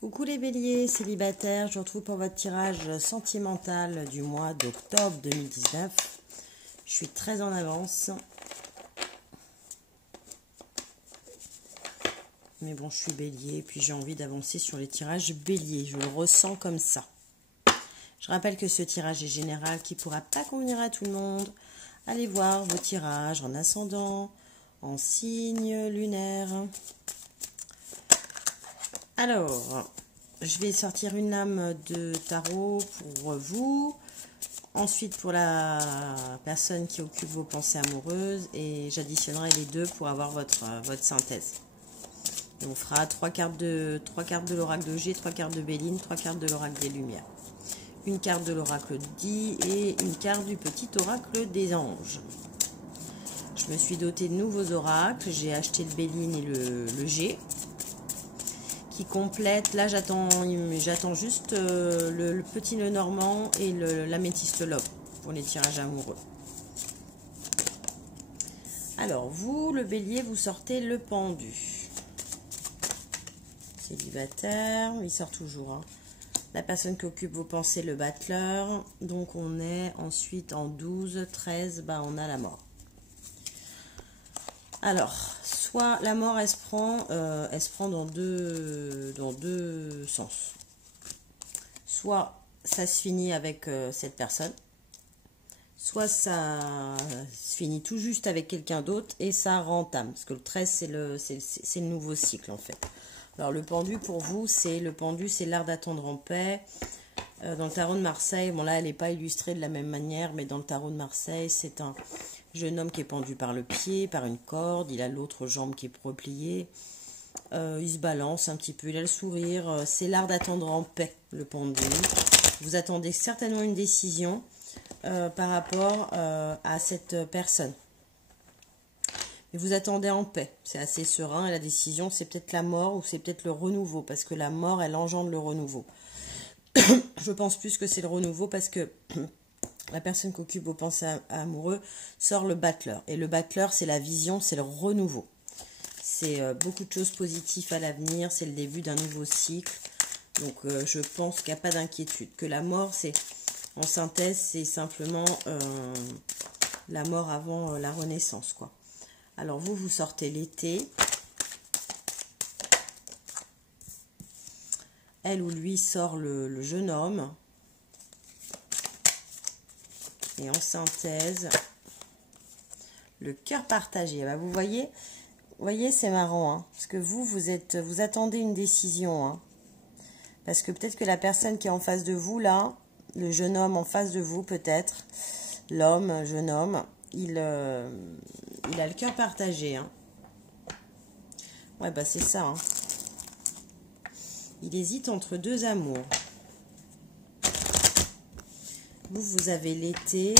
Coucou les béliers célibataires, je vous retrouve pour votre tirage sentimental du mois d'octobre 2019. Je suis très en avance. Mais bon, je suis bélier et puis j'ai envie d'avancer sur les tirages béliers. Je le ressens comme ça. Je rappelle que ce tirage est général qui ne pourra pas convenir à tout le monde. Allez voir vos tirages en ascendant, en signe lunaire. Alors, je vais sortir une lame de tarot pour vous. Ensuite, pour la personne qui occupe vos pensées amoureuses. Et j'additionnerai les deux pour avoir votre synthèse. Et on fera 3 cartes de l'oracle de G, 3 cartes de Béline, 3 cartes de l'oracle des Lumières. Une carte de l'oracle d'I et une carte du petit oracle des anges. Je me suis dotée de nouveaux oracles. J'ai acheté le Béline et le G. Qui complète, là j'attends juste le petit nœud normand et l'améthyste love pour les tirages amoureux. Alors vous, le bélier, vous sortez le pendu. Célibataire, il sort toujours. Hein. La personne qui occupe vos pensées, le battleur. Donc on est ensuite en 12, 13, bah on a la mort. Alors, soit la mort, elle se prend dans deux sens. Soit ça se finit avec cette personne, soit ça se finit tout juste avec quelqu'un d'autre et ça rentame. Parce que le 13, c'est le nouveau cycle en fait. Alors le pendu pour vous, c'est l'art d'attendre en paix. Dans le tarot de Marseille, bon là elle n'est pas illustrée de la même manière, mais dans le tarot de Marseille, c'est un jeune homme qui est pendu par le pied, par une corde, il a l'autre jambe qui est repliée, il se balance un petit peu, il a le sourire, c'est l'art d'attendre en paix, le pendu. Vous attendez certainement une décision par rapport à cette personne. Mais vous attendez en paix, c'est assez serein, et la décision c'est peut-être la mort ou c'est peut-être le renouveau, parce que la mort elle engendre le renouveau. Je pense plus que c'est le renouveau parce que la personne qui occupe vos pensées amoureux sort le battleur. Et le battleur, c'est la vision, c'est le renouveau. C'est beaucoup de choses positives à l'avenir, c'est le début d'un nouveau cycle. Donc je pense qu'il n'y a pas d'inquiétude. Que la mort, c'est en synthèse, c'est simplement la mort avant la renaissance, quoi. Alors vous sortez l'été. Elle ou lui sort le jeune homme. Et en synthèse, le cœur partagé. Bah, vous voyez, c'est marrant. Hein, parce que vous attendez une décision. Hein, parce que peut-être que la personne qui est en face de vous, là, le jeune homme en face de vous, peut-être, l'homme, jeune homme, il a le cœur partagé. Hein. Ouais, bah c'est ça. Hein. Il hésite entre deux amours. Vous avez l'été.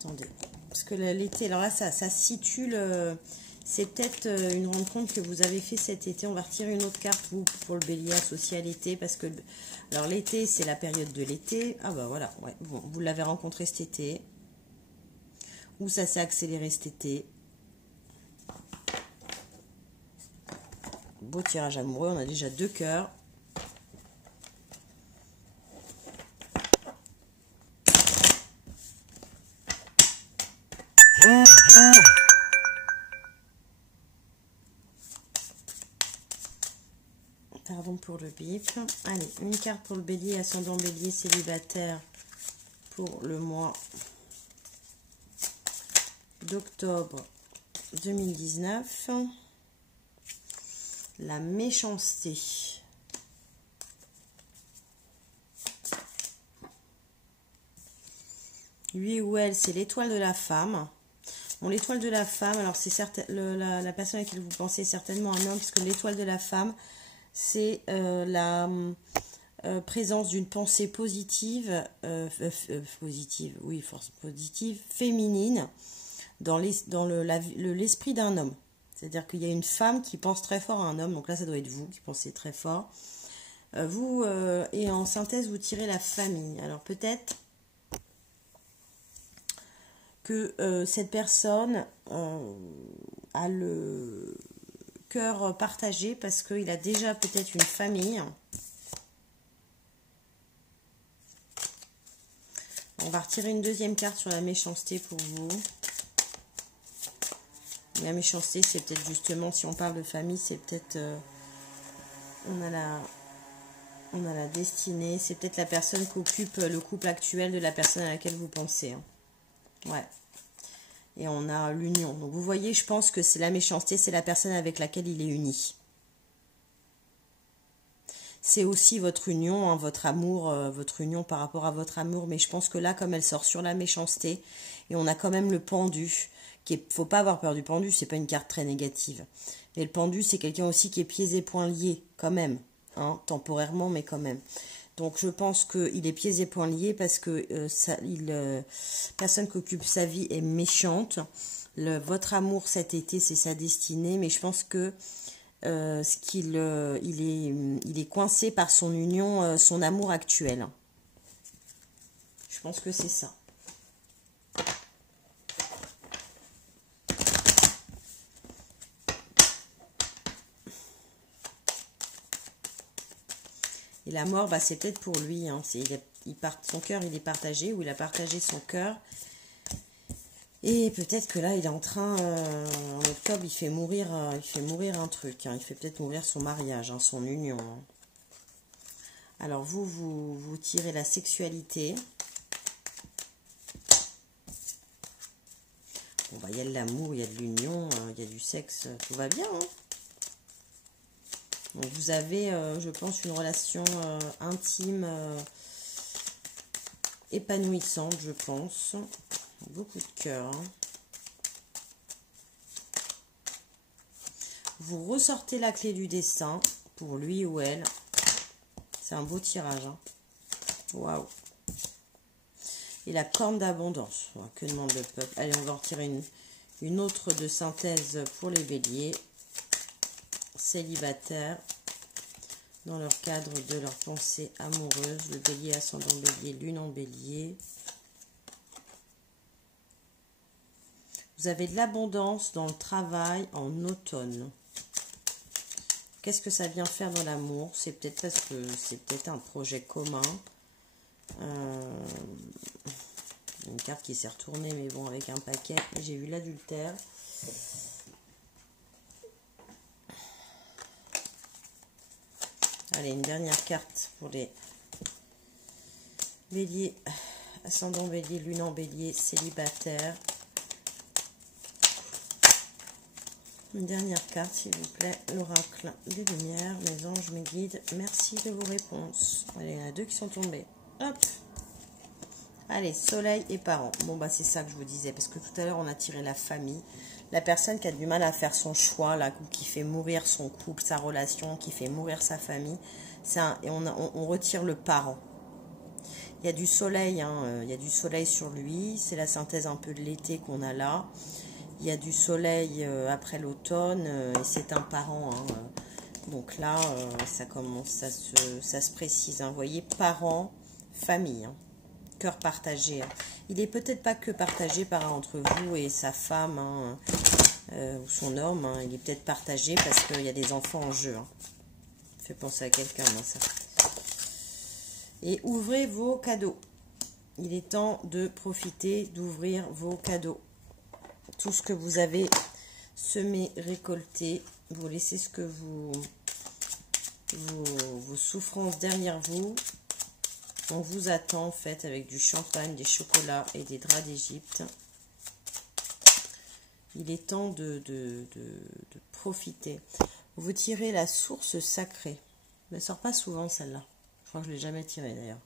Attendez. Parce que l'été, alors là, ça situe le... C'est peut-être une rencontre que vous avez fait cet été. On va retirer une autre carte, vous, pour le bélier associé à l'été. Parce que... Alors, l'été, c'est la période de l'été. Ah bah voilà, ouais. Bon, vous l'avez rencontré cet été. Ou ça s'est accéléré cet été. Beau tirage amoureux. On a déjà 2 cœurs. Pardon pour le bip. Allez, une carte pour le bélier, ascendant bélier, célibataire pour le mois d'octobre 2019. La méchanceté. Lui ou elle, c'est l'étoile de la femme. Bon, l'étoile de la femme, alors c'est la personne à laquelle vous pensez est certainement un homme, puisque l'étoile de la femme, c'est la présence d'une pensée positive, oui, force positive, féminine, dans l'esprit d'un homme. C'est-à-dire qu'il y a une femme qui pense très fort à un homme, donc là ça doit être vous qui pensez très fort. Et en synthèse, vous tirez la famille. Alors peut-être que cette personne a cœur partagé parce qu'il a déjà peut-être une famille. On va retirer une deuxième carte sur la méchanceté pour vous. La méchanceté, c'est peut-être justement, si on parle de famille, c'est peut-être... on a la destinée. C'est peut-être la personne qu'occupe le couple actuel de la personne à laquelle vous pensez. Hein. Ouais. Et on a l'union. Donc vous voyez, je pense que c'est la méchanceté, c'est la personne avec laquelle il est uni. C'est aussi votre union, hein, votre amour, votre union par rapport à votre amour. Mais je pense que là, comme elle sort sur la méchanceté, et on a quand même le pendu, faut pas avoir peur du pendu, c'est pas une carte très négative. Et le pendu, c'est quelqu'un aussi qui est pieds et poings liés, quand même, hein, temporairement, mais quand même. Donc je pense qu'il est pieds et poings liés parce que personne qui occupe sa vie est méchante. Votre amour cet été, c'est sa destinée, mais je pense que il est coincé par son union, son amour actuel. Je pense que c'est ça. Et la mort, bah, c'est peut-être pour lui. Hein. Son cœur, il est partagé, ou il a partagé son cœur. Et peut-être que là, il est en train, en octobre, il fait mourir un truc. Hein. Il fait peut-être mourir son mariage, hein, son union. Hein. Alors, vous tirez la sexualité. Bon, bah, il y a de l'amour, il y a de l'union, il y a du sexe, tout va bien. Hein. Donc, vous avez, je pense, une relation intime, épanouissante, je pense. Beaucoup de cœur. Hein. Vous ressortez la clé du destin pour lui ou elle. C'est un beau tirage. Hein. Waouh. Et la corne d'abondance. Oh, que demande le peuple? Allez, on va en retirer une autre de synthèse pour les béliers. Célibataires. Dans leur cadre de leur pensée amoureuse. Le bélier, ascendant bélier, lune en bélier. Vous avez de l'abondance dans le travail en automne. Qu'est-ce que ça vient faire dans l'amour? C'est peut-être parce que c'est peut-être un projet commun. Une carte qui s'est retournée, mais bon, avec un paquet. J'ai vu l'adultère. Allez, une dernière carte pour les béliers, ascendant bélier, lune en bélier, célibataire. Une dernière carte, s'il vous plaît, l'oracle des lumières, mes anges, mes guides, merci de vos réponses. Allez, il y en a deux qui sont tombés. Hop. Allez, soleil et parents. Bon, bah c'est ça que je vous disais, parce que tout à l'heure, on a tiré la famille. La personne qui a du mal à faire son choix, là, qui fait mourir son couple, sa relation, qui fait mourir sa famille, et on retire le parent. Il y a du soleil, hein, il y a du soleil sur lui, c'est la synthèse un peu de l'été qu'on a là. Il y a du soleil après l'automne, et c'est un parent. Hein, donc là, ça commence, ça se précise. Hein, vous voyez, parents, famille, hein, cœur partagé. Hein. Il n'est peut-être pas que partagé par entre vous et sa femme hein, ou son homme. Hein, il est peut-être partagé parce qu'il y a des enfants en jeu. Hein. Ça fait penser à quelqu'un, ça. Et ouvrez vos cadeaux. Il est temps de profiter d'ouvrir vos cadeaux. Tout ce que vous avez semé, récolté, vous laissez ce que vos souffrances derrière vous. On vous attend en fait avec du champagne, des chocolats et des draps d'Égypte. Il est temps de profiter. Vous tirez la source sacrée. Elle ne sort pas souvent celle-là. Je crois que je ne l'ai jamais tirée d'ailleurs.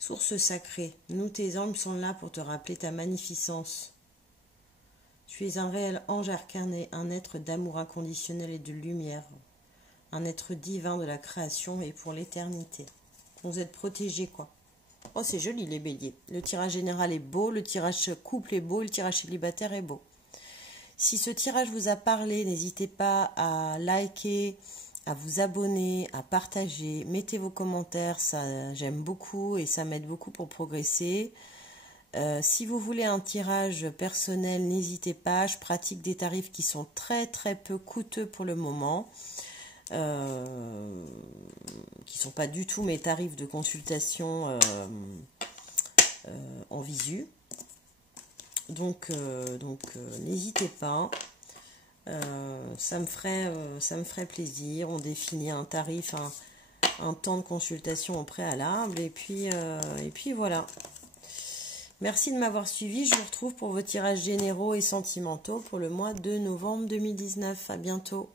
Source sacrée. Nous, tes âmes, sont là pour te rappeler ta magnificence. Tu es un réel ange incarné, un être d'amour inconditionnel et de lumière, un être divin de la création et pour l'éternité. Vous êtes protégés, quoi. Oh, c'est joli, les béliers. Le tirage général est beau, le tirage couple est beau, le tirage célibataire est beau. Si ce tirage vous a parlé, n'hésitez pas à liker, à vous abonner, à partager. Mettez vos commentaires, ça j'aime beaucoup et ça m'aide beaucoup pour progresser. Si vous voulez un tirage personnel, n'hésitez pas. Je pratique des tarifs qui sont très très peu coûteux pour le moment. Qui ne sont pas du tout mes tarifs de consultation en visu. Donc n'hésitez pas. Ça me ferait plaisir. On définit un tarif, un temps de consultation au préalable. Et puis voilà. Merci de m'avoir suivi. Je vous retrouve pour vos tirages généraux et sentimentaux pour le mois de novembre 2019. À bientôt.